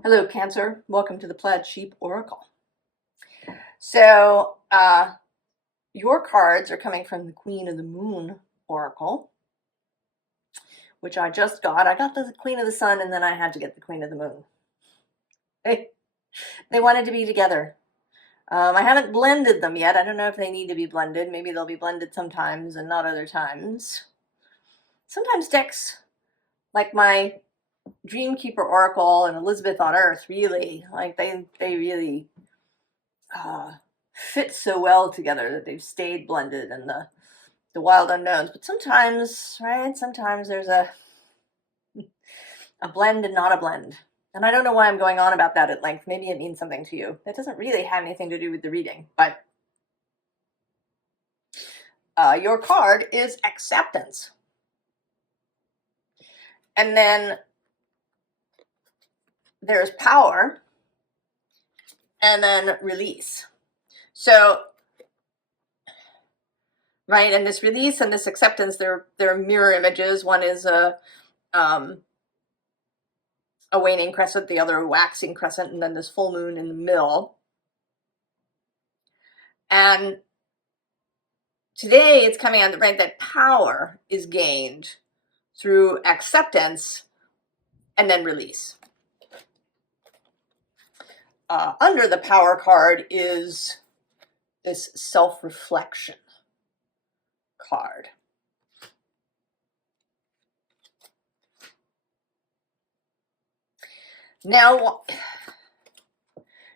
Hello, Cancer. Welcome to the Plaid Sheep Oracle. So, your cards are coming from the Queen of the Moon Oracle, which I just got. I got the Queen of the Sun, and then I had to get the Queen of the Moon. They wanted to be together. I haven't blended them yet. I don't know if they need to be blended. Maybe they'll be blended sometimes and not other times. Sometimes decks, like my Dreamkeeper Oracle and Elizabeth on Earth, really, like they really fit so well together that they've stayed blended in the wild unknowns. But sometimes, right, sometimes there's a blend and not a blend. And I don't know why I'm going on about that at length. Maybe it means something to you. That doesn't really have anything to do with the reading, but your card is acceptance. And then there's power, and then release. So, right, and this release and this acceptance, they're mirror images. One is a waning crescent, the other a waxing crescent, and then this full moon in the middle. And today it's coming out, right, that power is gained through acceptance and then release. Under the power card is this self-reflection card. Now,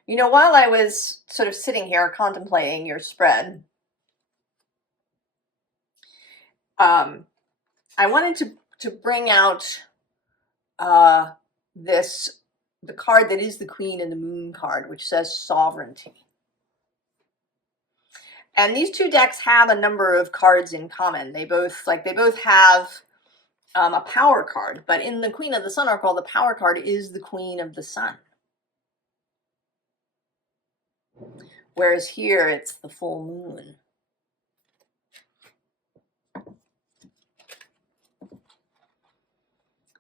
you know, while I was sort of sitting here contemplating your spread, I wanted to bring out the card that is the Queen and the Moon card, which says sovereignty. And these two decks have a number of cards in common. They both have a power card, but in the Queen of the Sun Oracle, the power card is the Queen of the Sun. Whereas here it's the full moon.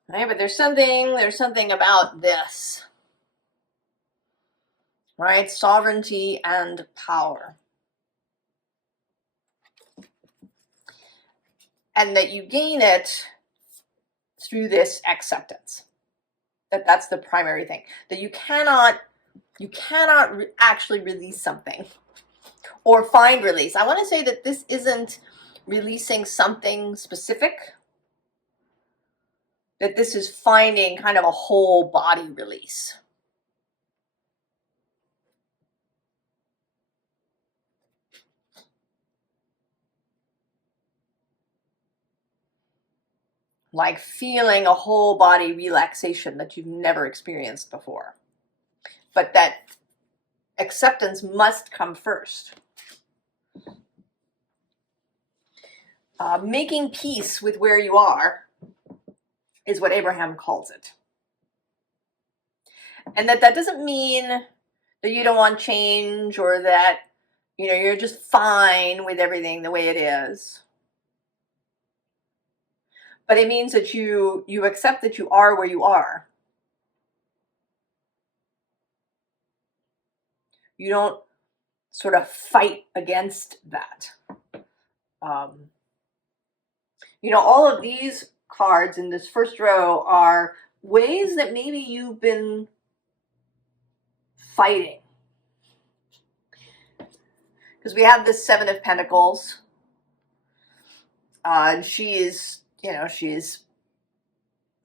Right, but there's something about this. Right? Sovereignty and power. And that you gain it through this acceptance. That's the primary thing. That you cannot actually release something or find release. I want to say that this isn't releasing something specific. That this is finding kind of a whole body release. Like feeling a whole body relaxation that you've never experienced before. But that acceptance must come first. Making peace with where you are is what Abraham calls it. And that doesn't mean that you don't want change or that, you know, you're just fine with everything the way it is. But it means that you accept that you are where you are. You don't sort of fight against that. You know, all of these cards in this first row are ways that maybe you've been fighting. Because we have this Seven of Pentacles. And she's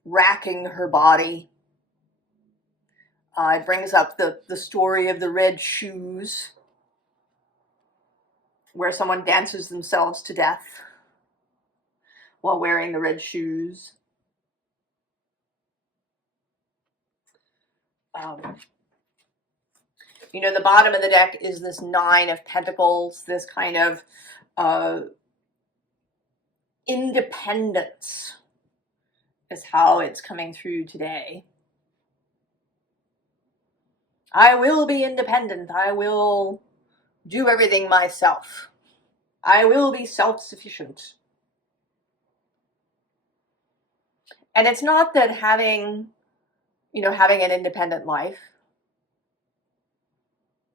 racking her body. It brings up the story of the red shoes, where someone dances themselves to death while wearing the red shoes. You know, the bottom of the deck is this Nine of Pentacles, this kind of independence is how it's coming through today. I will be independent. I will do everything myself. I will be self-sufficient. And it's not that having, having an independent life,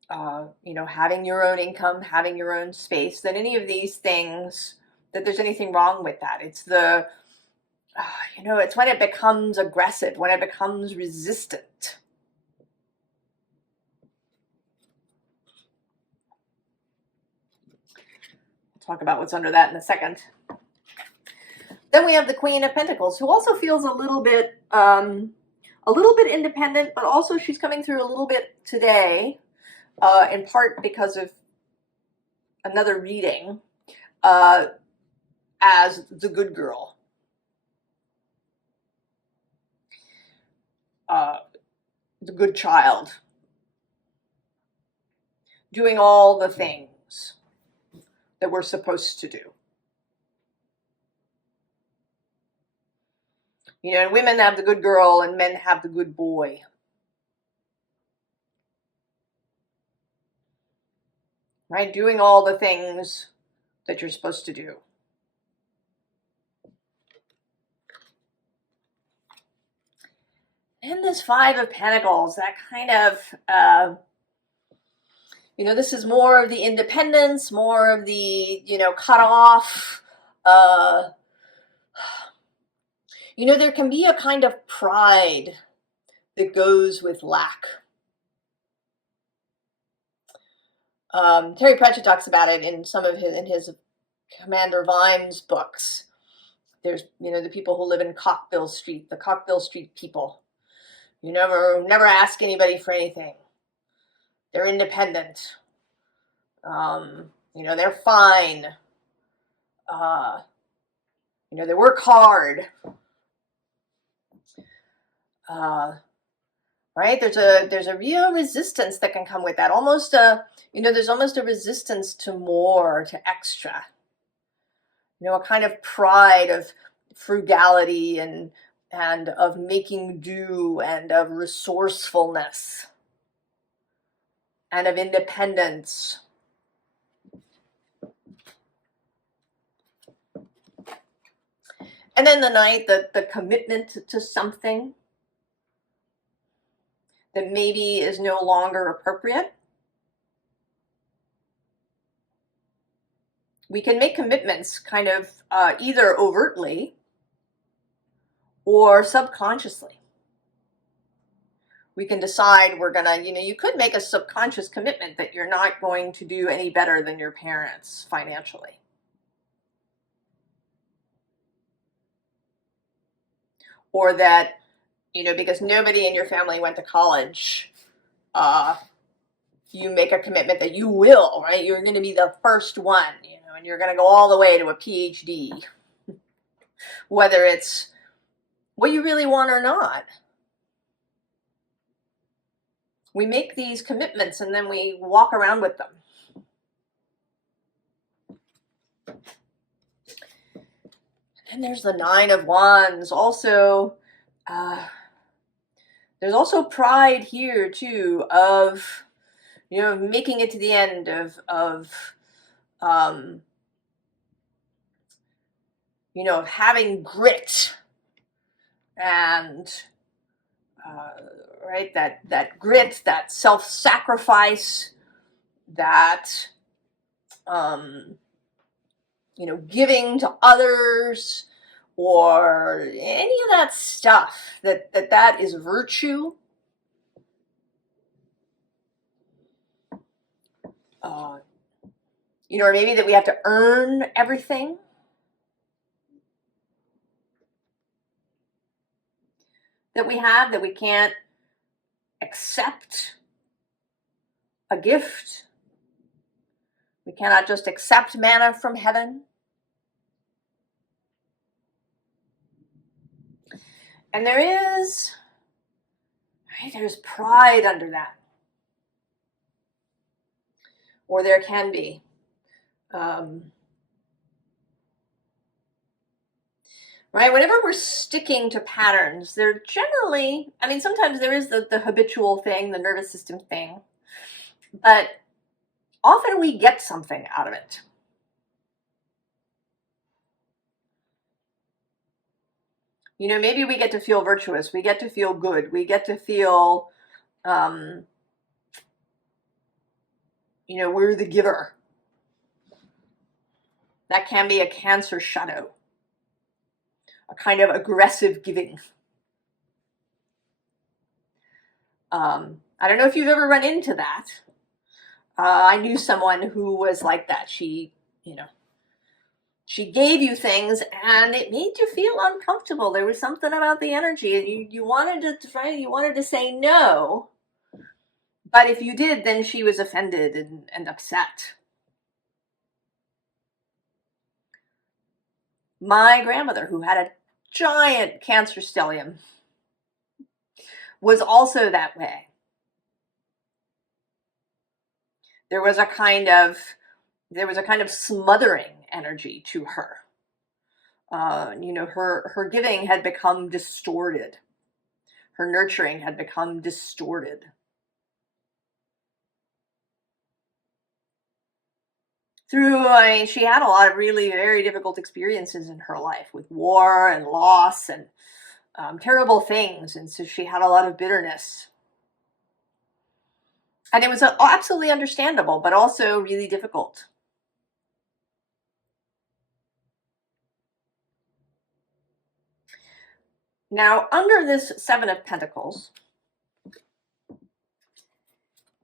having your own income, having your own space, that any of these things, that there's anything wrong with that. It's it's when it becomes aggressive, when it becomes resistant. We'll talk about what's under that in a second. Then we have the Queen of Pentacles, who also feels a little bit independent, but also she's coming through a little bit today, in part because of another reading, as the good girl. The good child. Doing all the things that we're supposed to do. Women have the good girl and men have the good boy. Right? Doing all the things that you're supposed to do. And this Five of Pentacles, that kind of, this is more of the independence, more of the, cut off. There can be a kind of pride that goes with lack. Terry Pratchett talks about it in some of his Commander Vimes books. There's, the people who live in Cockbill Street, the Cockbill Street people. You never ask anybody for anything. They're independent. They're fine. They work hard. Right? There's a real resistance that can come with that. Almost there's almost a resistance to more, to extra. A kind of pride of frugality and of making do and of resourcefulness and of independence. And then the Knight, the commitment to something that maybe is no longer appropriate. We can make commitments kind of either overtly or subconsciously. We can decide we're gonna, you could make a subconscious commitment that you're not going to do any better than your parents financially. Or that, because nobody in your family went to college, you make a commitment that you will, right? You're going to be the first one, and you're going to go all the way to a PhD, whether it's what you really want or not. We make these commitments and then we walk around with them. And there's the Nine of Wands. Also, there's also pride here too of, making it to the end, of having grit and right, that grit, that self-sacrifice, that giving to others, or any of that stuff, that is virtue. Or maybe that we have to earn everything. That we have, that we can't accept a gift. We cannot just accept manna from heaven. And there's pride under that. Or there can be. Right? Whenever we're sticking to patterns, they're generally, sometimes there is the habitual thing, the nervous system thing, but often we get something out of it. You know, maybe we get to feel virtuous. We get to feel good. We get to feel, you know, we're the giver. That can be a Cancer shadow, a kind of aggressive giving. I don't know if you've ever run into that. I knew someone who was like that. She, you know, she gave you things and it made you feel uncomfortable. There was something about the energy, and you wanted to try, you wanted to say no, but if you did, then she was offended and upset. My grandmother, who had a giant Cancer stellium, was also that way. There was a kind of smothering energy to her. You know, her giving had become distorted. Her nurturing had become distorted. I mean, she had a lot of really very difficult experiences in her life with war and loss and terrible things, and so she had a lot of bitterness. And it was absolutely understandable, but also really difficult. Now, under this Seven of Pentacles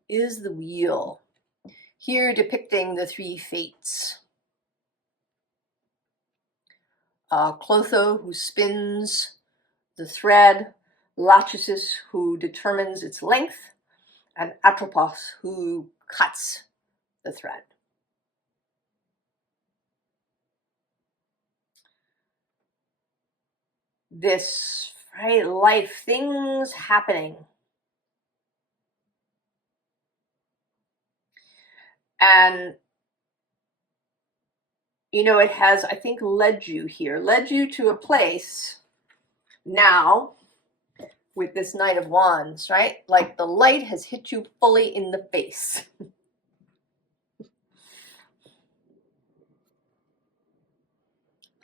is the Wheel, here depicting the three fates. Clotho, who spins the thread, Lachesis, who determines its length, and Atropos, who cuts the thread. This, right, life, things happening. And, you know, it has, I think, led you to a place now with this Knight of Wands, right? Like the light has hit you fully in the face.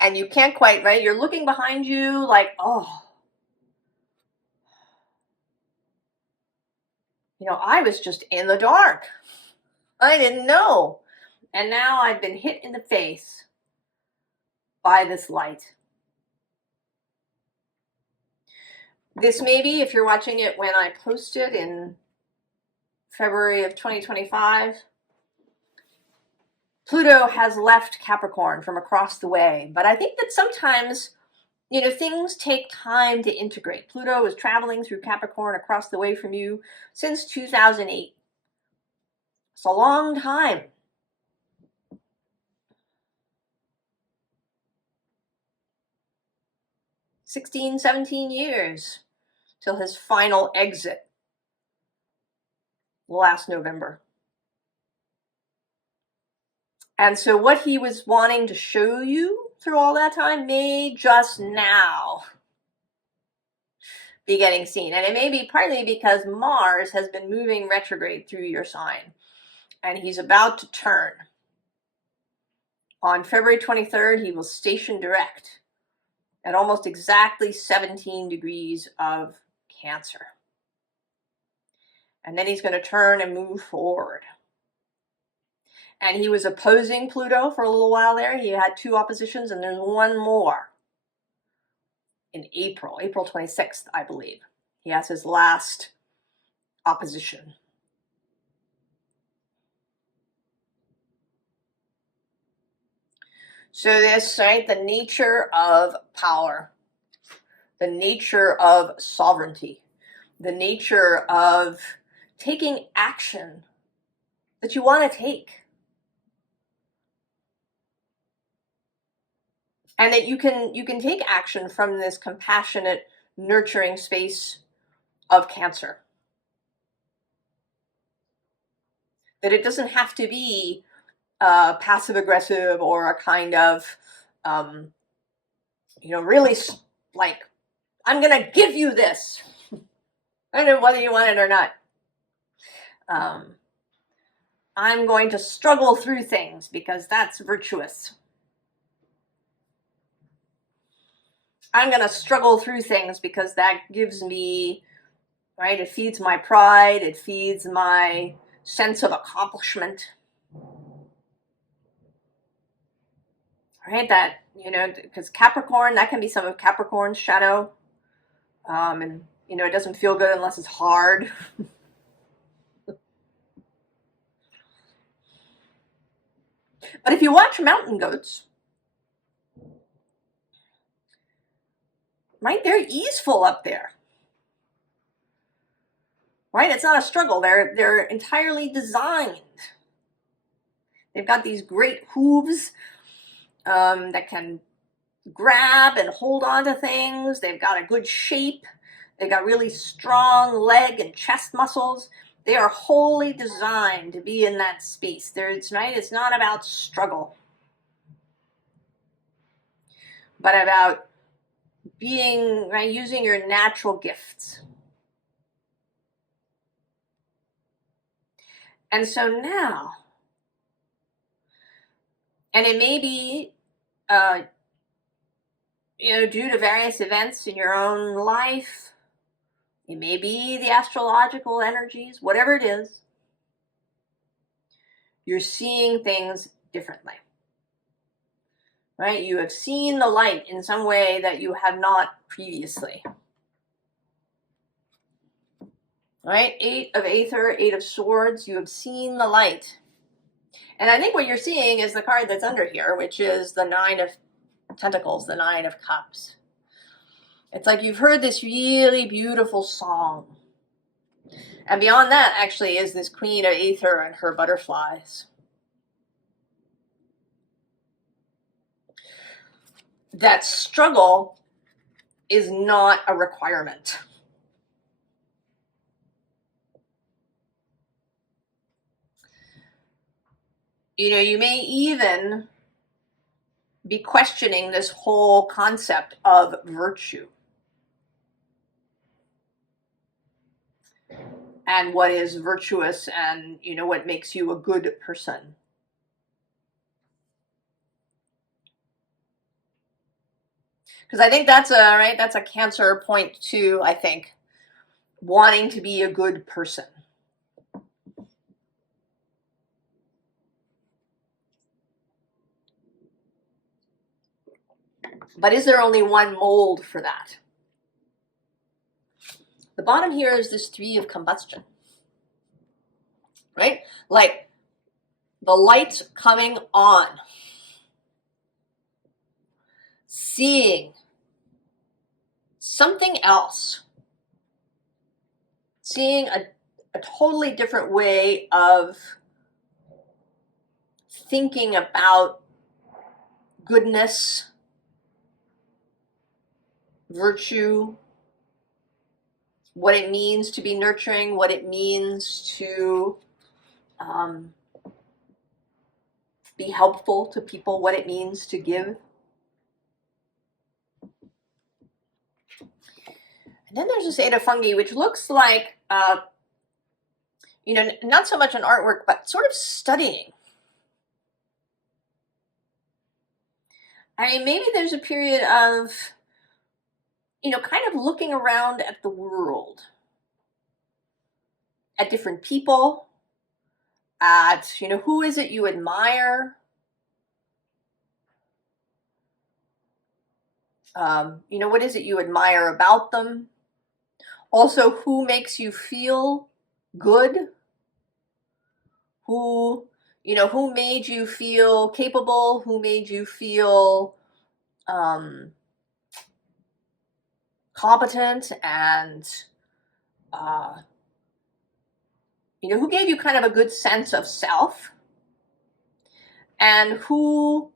And you can't quite, right? You're looking behind you like, oh, you know, I was just in the dark. I didn't know. And now I've been hit in the face by this light. This may be, if you're watching it when I post it in February of 2025, Pluto has left Capricorn from across the way. But I think that sometimes, you know, things take time to integrate. Pluto is traveling through Capricorn across the way from you since 2008. It's a long time. 16, 17 years till his final exit last November. And so what he was wanting to show you through all that time may just now be getting seen. And it may be partly because Mars has been moving retrograde through your sign, and he's about to turn. On February 23rd, he will station direct at almost exactly 17 degrees of Cancer. And then he's going to turn and move forward. And he was opposing Pluto for a little while there. He had two oppositions, and there's one more in April 26th, I believe. He has his last opposition. So this, right, the nature of power, the nature of sovereignty, the nature of taking action that you want to take. And that you can take action from this compassionate, nurturing space of Cancer. That it doesn't have to be passive aggressive or a kind of, you know, really like, I'm going to give you this. I don't know whether you want it or not. I'm going to struggle through things because that's virtuous. I'm going to struggle through things because that gives me, right, it feeds my pride, it feeds my sense of accomplishment. Right, that, you know, because Capricorn, that can be some of Capricorn's shadow. And, you know, it doesn't feel good unless it's hard. But if you watch mountain goats, right, they're easeful up there. Right, it's not a struggle. They're entirely designed. They've got these great hooves that can grab and hold on to things. They've got a good shape. They've got really strong leg and chest muscles. They are wholly designed to be in that space. It's not about struggle, but about being, right, using your natural gifts. And so now, and it may be, you know, due to various events in your own life, it may be the astrological energies, whatever it is, you're seeing things differently. Right? You have seen the light in some way that you have not previously. Right? 8 of Aether, 8 of Swords, you have seen the light. And I think what you're seeing is the card that's under here, which is the 9 of Pentacles, the 9 of Cups. It's like you've heard this really beautiful song. And beyond that, actually, is this Queen of Aether and her butterflies. That struggle is not a requirement. You know, you may even be questioning this whole concept of virtue and what is virtuous and, you know, what makes you a good person. Because I think that's a Cancer point too, I think, wanting to be a good person. But is there only one mold for that? The bottom here is this 3 of combustion, right? Like the lights coming on, seeing something else, seeing a totally different way of thinking about goodness, virtue, what it means to be nurturing, what it means to be helpful to people, what it means to give. And then there's this 8 of fungi, which looks like, you know, not so much an artwork, but sort of studying. I mean, maybe there's a period of, you know, kind of looking around at the world, at different people, at, you know, who is it you admire? You know, what is it you admire about them? Also, who makes you feel good? Who, you know, who made you feel capable? Who made you feel competent? And, you know, who gave you kind of a good sense of self? And who,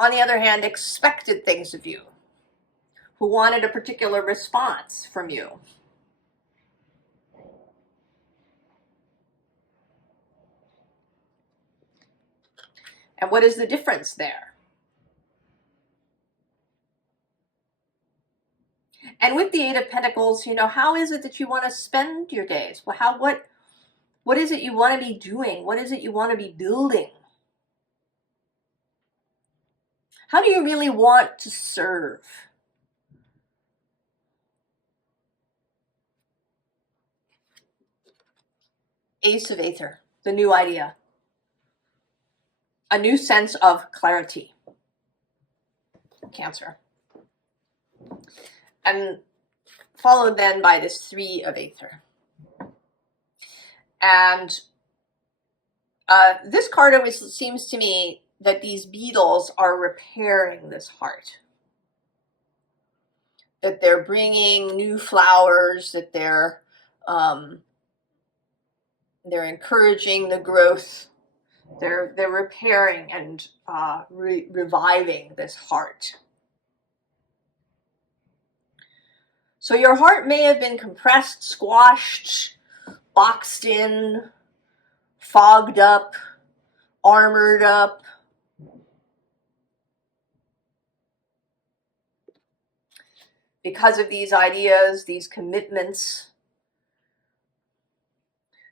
on the other hand, expected things of you? Who wanted a particular response from you? And what is the difference there? And with the 8 of Pentacles, you know, how is it that you want to spend your days? Well, what is it you want to be doing? What is it you want to be building? How do you really want to serve? Ace of Aether, the new idea. A new sense of clarity. Cancer. And followed then by this 3 of Aether. And this card always seems to me that these beetles are repairing this heart. That they're bringing new flowers, that they're encouraging the growth. They're repairing and reviving this heart. So your heart may have been compressed, squashed, boxed in, fogged up, armored up. Because of these ideas, these commitments,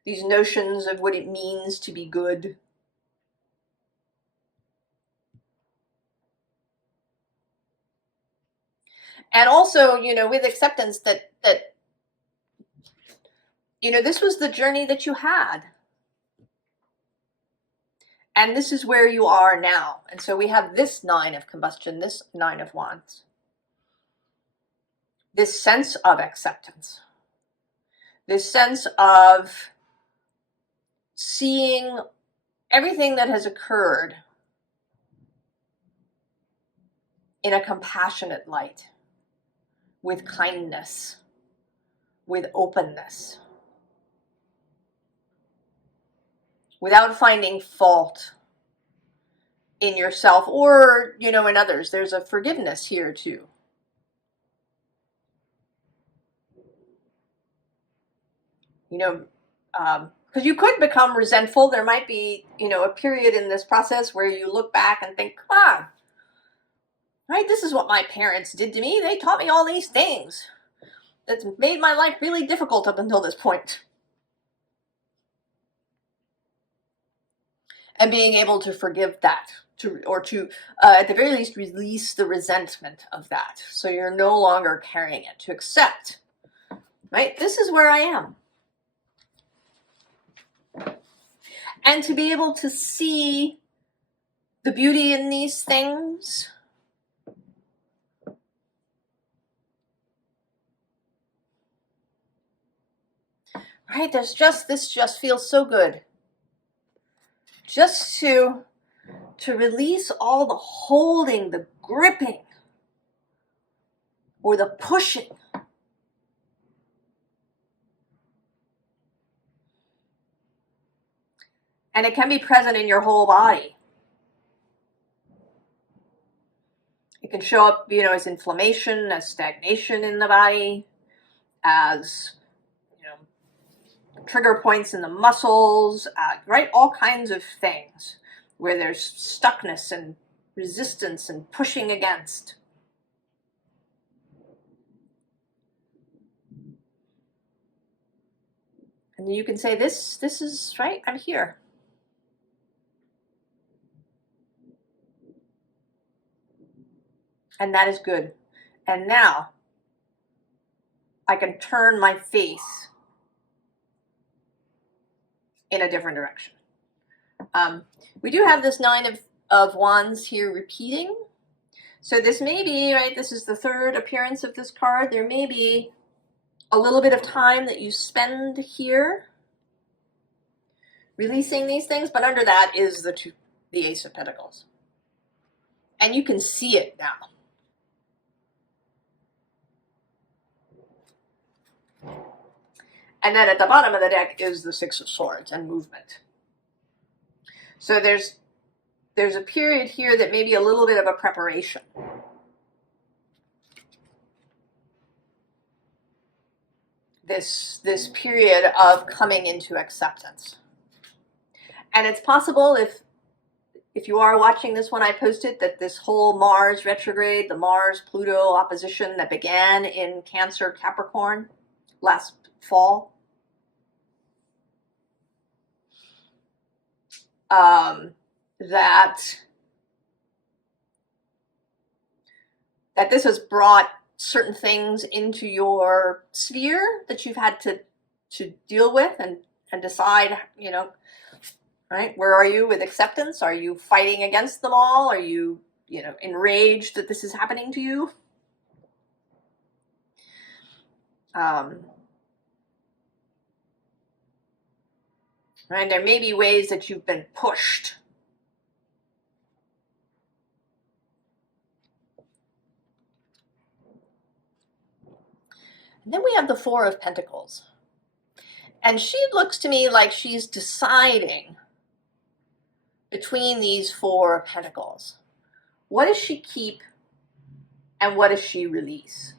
these notions of what it means to be good. And also, with acceptance that this was the journey that you had. And this is where you are now. And so we have this 9 of combustion, this 9 of wands. This sense of acceptance. This sense of seeing everything that has occurred in a compassionate light, with kindness, with openness, without finding fault in yourself or, in others. There's a forgiveness here too. Because you could become resentful. There might be, a period in this process where you look back and think, come on, right? This is what my parents did to me. They taught me all these things. That's made my life really difficult up until this point. And being able to forgive that, to at the very least release the resentment of that. So you're no longer carrying it, to accept, right? This is where I am. And to be able to see the beauty in these things. Right? This just feels so good. Just to release all the holding, the gripping, or the pushing. And it can be present in your whole body. It can show up, as inflammation, as stagnation in the body, as, trigger points in the muscles, right? All kinds of things where there's stuckness and resistance and pushing against. And you can say, this is right, I'm here. And that is good. And now I can turn my face in a different direction. We do have this 9 of wands here repeating. So this may be, right, this is the 3rd appearance of this card. There may be a little bit of time that you spend here releasing these things, but under that is the Ace of Pentacles. And you can see it now. And then at the bottom of the deck is the 6 of Swords and movement. So there's a period here that may be a little bit of a preparation. This period of coming into acceptance. And it's possible, if you are watching this when I posted, that this whole Mars retrograde, the Mars-Pluto opposition that began in Cancer, Capricorn last fall, that this has brought certain things into your sphere that you've had to deal with and decide, you know, right? Where are you with acceptance? Are you fighting against them all? Are you, you know, enraged that this is happening to you? Right? There may be ways that you've been pushed. And then we have the Four of Pentacles. And she looks to me like she's deciding between these Four of Pentacles. What does she keep and what does she release?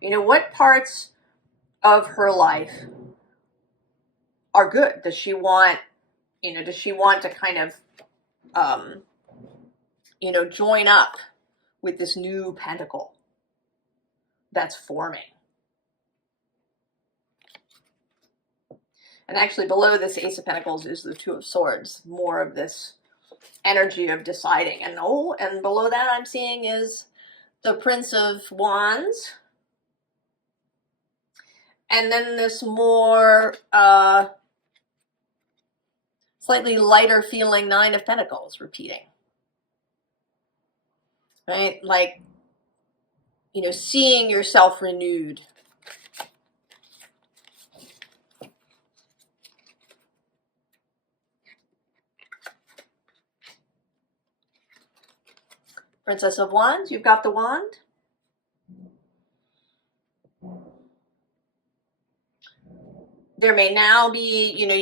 You know, what parts of her life are good? Does she want, you know, does she want to kind of, you know, join up with this new pentacle that's forming? And actually below this Ace of Pentacles is the Two of Swords, more of this energy of deciding. And oh, and below that I'm seeing is the Prince of Wands. And then this more slightly lighter feeling Nine of Pentacles repeating. Right? Like, you know, seeing yourself renewed. Princess of Wands, you've got the wand. There may now be, you know,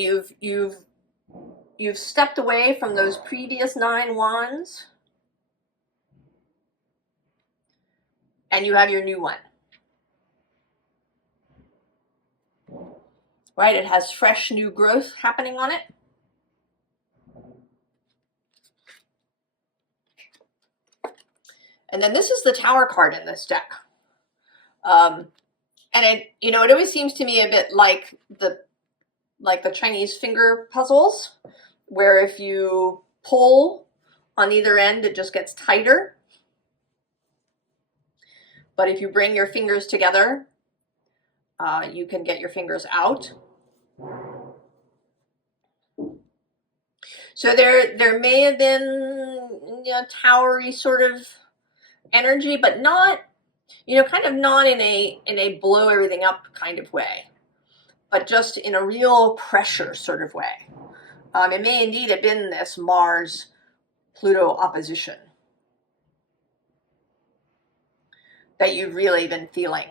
you've stepped away from those previous 9 wands. And you have your new one. Right? It has fresh new growth happening on it. And then this is the Tower card in this deck. And it, you know, it always seems to me a bit like the Chinese finger puzzles, where if you pull on either end, it just gets tighter. But if you bring your fingers together, you can get your fingers out. So there may have been, you know, towery sort of energy, but not, you know, kind of not in a blow everything up kind of way, but just in a real pressure sort of way. It may indeed have been this Mars-Pluto opposition that you've really been feeling,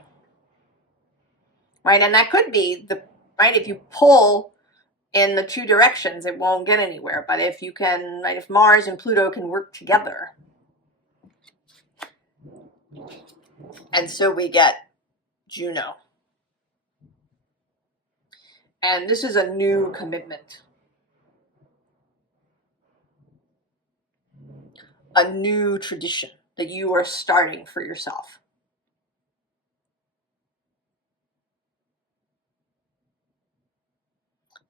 right? And that could be the, right, if you pull in the 2 directions, it won't get anywhere. But if you can, right, if Mars and Pluto can work together, and so we get Juno. And this is a new commitment. A new tradition that you are starting for yourself.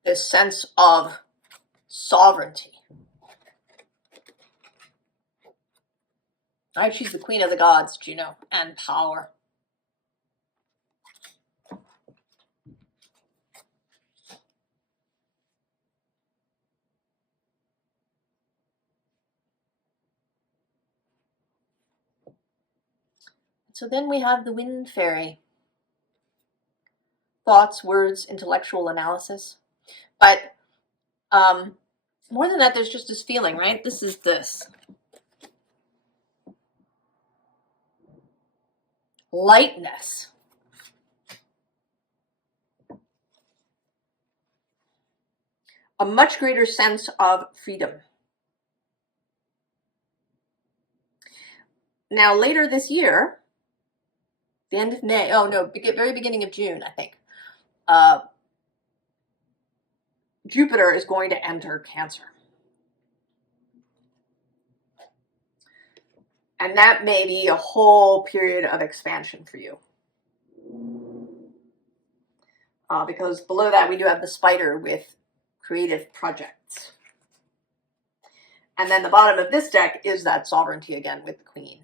This sense of sovereignty. Right? She's the queen of the gods, Juno, and power. So then we have the wind fairy. Thoughts, words, intellectual analysis. But more than that, there's just this feeling, right? This is this. Lightness. A much greater sense of freedom. Now, later this year, the end of May, oh no, very beginning of June, I think, Jupiter is going to enter Cancer. And that may be a whole period of expansion for you. Because below that, we do have the spider with creative projects. And then the bottom of this deck is that sovereignty again with the queen.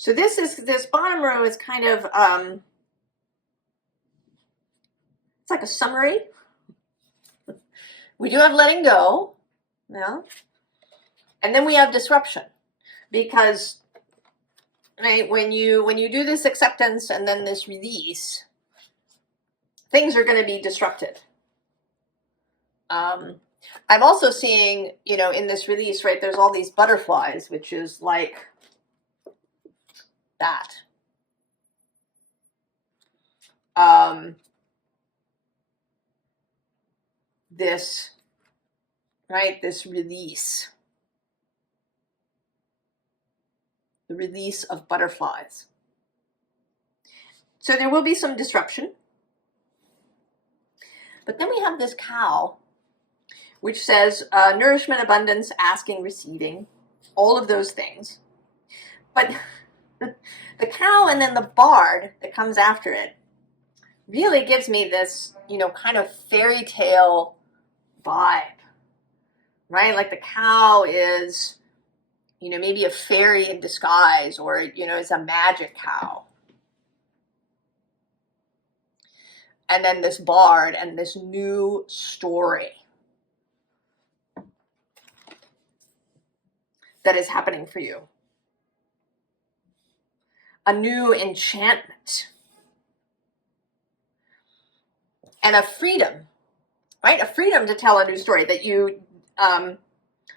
So this bottom row is kind of it's like a summary. We do have letting go, yeah, and then we have disruption, because right when you do this acceptance and then this release, things are going to be disrupted. I'm also seeing, you know, in this release, right, there's all these butterflies, which is like that. This, right, this release, the release of butterflies. So there will be some disruption. But then we have this cow, which says nourishment, abundance, asking, receiving, all of those things. But the cow and then the bard that comes after it really gives me this, you know, kind of fairy tale vibe, right? Like the cow is, you know, maybe a fairy in disguise, or, you know, is a magic cow. And then this bard and this new story that is happening for you. A new enchantment. And a freedom, right? A freedom to tell a new story that you,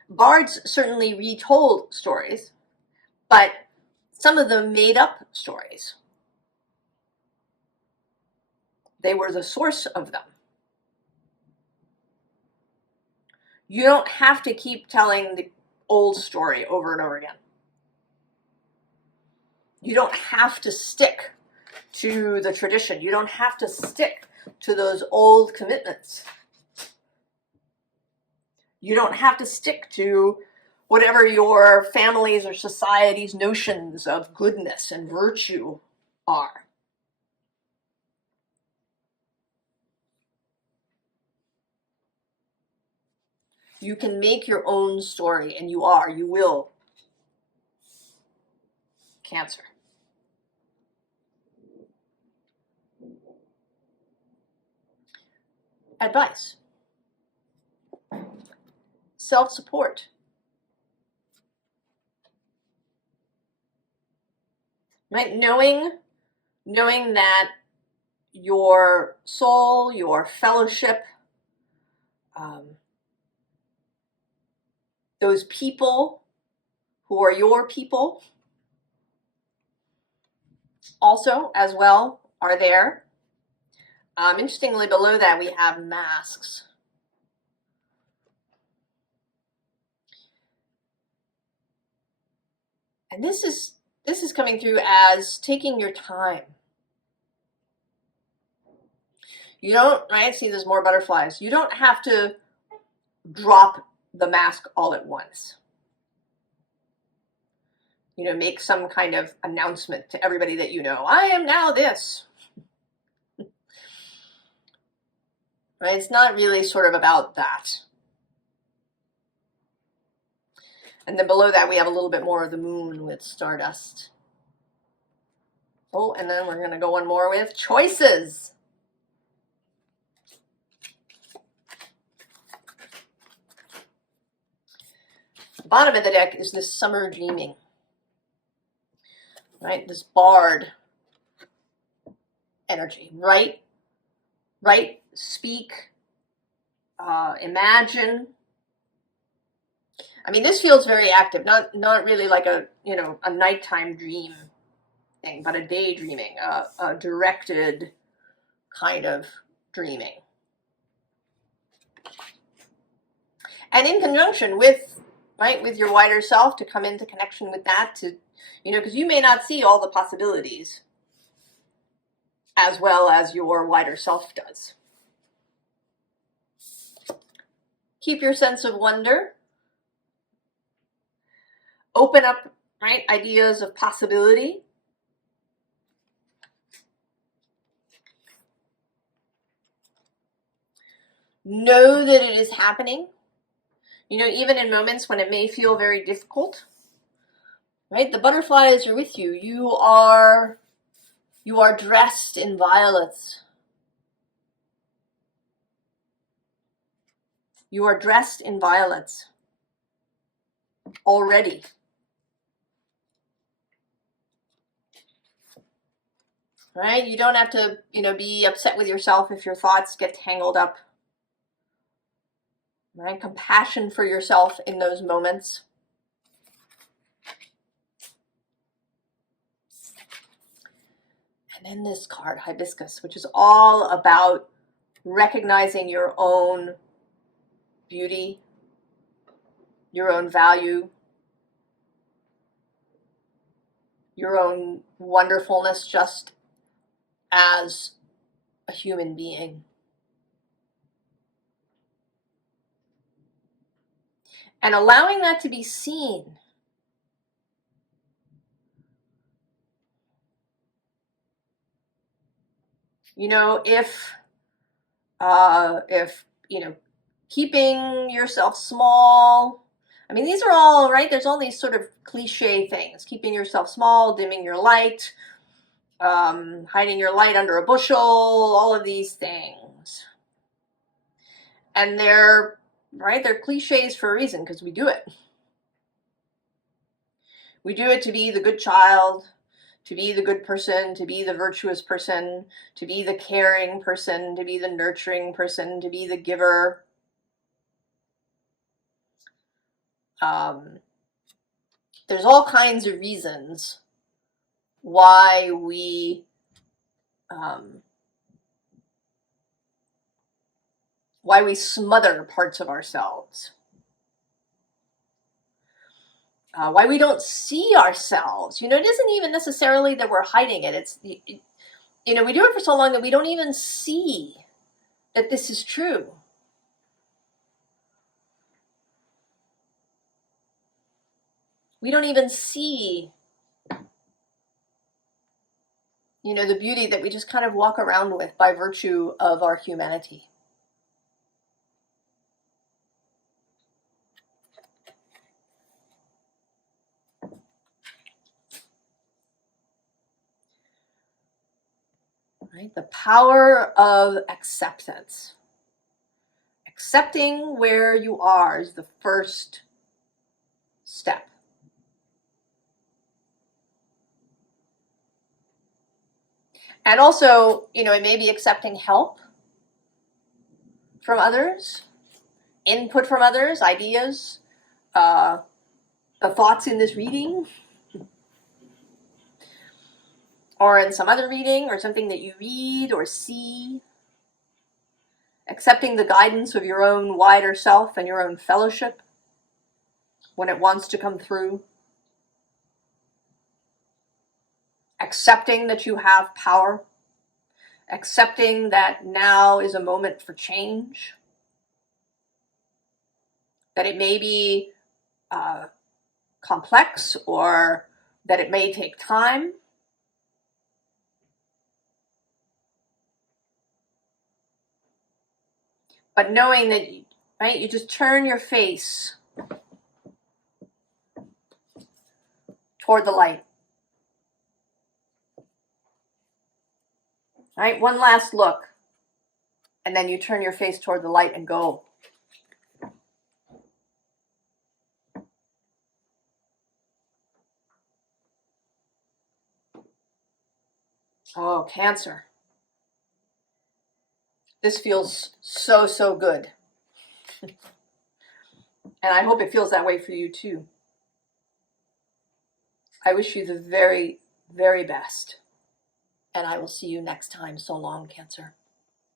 bards certainly retold stories, but some of them made up stories. They were the source of them. You don't have to keep telling the old story over and over again. You don't have to stick to the tradition. You don't have to stick to those old commitments. You don't have to stick to whatever your family's or society's notions of goodness and virtue are. You can make your own story, and you will. Cancer. Advice. Self-support. Right? Knowing that your soul, your fellowship, those people who are your people also as well are there. Interestingly, below that we have masks. And this is coming through as taking your time. You don't, right? See, there's more butterflies. You don't have to drop the mask all at once. You know, make some kind of announcement to everybody that you know. I am now this. Right? It's not really sort of about that. And then below that we have a little bit more of the moon with stardust. Oh, and then we're going to go one more with choices. The bottom of the deck is this summer dreaming. Right? This bard energy. Write, speak, imagine. I mean, this feels very active, not really like a, you know, a nighttime dream thing, but a daydreaming, a directed kind of dreaming. And in conjunction with, right, with your wider self, to come into connection with that, to, you know, because you may not see all the possibilities as well as your wider self does. Keep your sense of wonder. Open up, right, ideas of possibility. Know that it is happening. You know, even in moments when it may feel very difficult, right? The butterflies are with you. You are dressed in violets. You are dressed in violets already. Right? You don't have to, be upset with yourself if your thoughts get tangled up. Right? Compassion for yourself in those moments. And then this card, Hibiscus, which is all about recognizing your own beauty, your own value, your own wonderfulness just as a human being. And allowing that to be seen. If keeping yourself small. I mean, these are all, right? There's all these sort of cliche things. Keeping yourself small, dimming your light, hiding your light under a bushel, all of these things. And they're cliches for a reason, because we do it. We do it to be the good child, to be the good person, to be the virtuous person, to be the caring person, to be the nurturing person, to be the giver. There's all kinds of reasons why we smother parts of ourselves. Why we don't see ourselves. It isn't even necessarily that we're hiding it. We do it for so long that we don't even see that this is true. We don't even see, the beauty that we just kind of walk around with by virtue of our humanity. Right? The power of acceptance. Accepting where you are is the first step. And also, it may be accepting help from others, input from others, ideas, the thoughts in this reading, or in some other reading, or something that you read or see. Accepting the guidance of your own wider self and your own fellowship when it wants to come through. Accepting that you have power. Accepting that now is a moment for change. That it may be complex, or that it may take time. But knowing that, right, you just turn your face toward the light. Right? One last look. And then you turn your face toward the light and go. Oh, Cancer. This feels so, so good. And I hope it feels that way for you too. I wish you the very, very best. And I will see you next time. So long, Cancer.